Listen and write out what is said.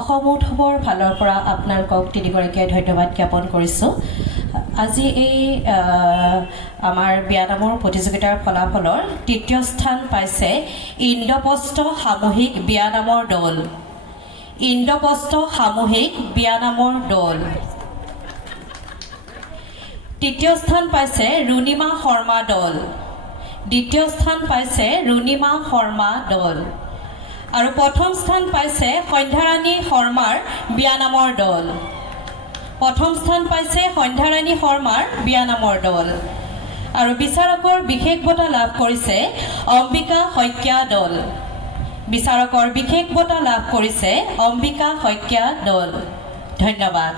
অসমউৎসৱৰ ফালৰ পৰা আপোনালোকক তিনিগৰাকীয়ে ধন্যবাদ জ্ঞাপন কৰিছোঁ। আজি এই আমাৰ বিয়ানামৰ প্ৰতিযোগিতাৰ ফলাফলৰ তৃতীয় স্থান পাইছে ইন্দ্ৰপ্ৰস্থ সামূহিক বিয়ানামৰ দল। ইন্দ্ৰপ্ৰস্থ সামূহিক বিয়ানামৰ দল। তৃতীয় স্থান পাইছে ৰুণিমা শৰ্মা দল। দ্বিতীয় স্থান পাইছে ৰুণিমা শৰ্মা দল। আৰু প্ৰথম স্থান পাইছে সন্ধ্যাৰাণী শৰ্মাৰ বিয়ানামৰ দল। প্ৰথম স্থান পাইছে সন্ধ্যাৰাণী শৰ্মাৰ বিয়ানামৰ দল। আৰু বিচাৰকৰ বিশেষ বঁটা লাভ কৰিছে অম্বিকা শইকীয়া দল। বিচাৰকৰ বিশেষ বঁটা লাভ কৰিছে অম্বিকা শইকীয়া দল। ধন্যবাদ।